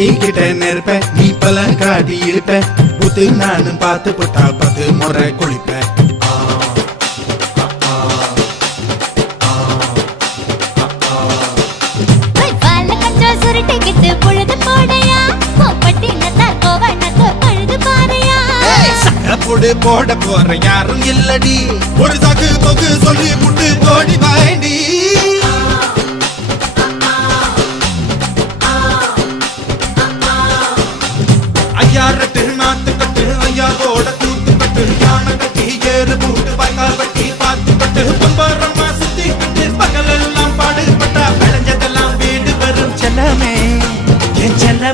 ஒட்டிக்கிட்ட நெருப்ப நீ பல காட்டி இருப்ப புத்து நானும் பார்த்து புட்டா 10 முறை குளிப்ப போட போற யாரும் இல்லடி ஒரு சாக்கு போக்கு சொல்லி புட்டு போடி வாண்டி ஐயா ரெட்டு நாத்து கட்டு ஐயா போட கூத்து கட்டு யானை கட்டி ஏறு கூட்டு வாய்க்கால் வட்டி பாத்து கட்டு பம்பரமா சுத்தி கட்டு பகலெல்லாம் பாடுபட்டா விளைஞ்சதெல்லாம் வீடு வரும் செல்லமே செல்ல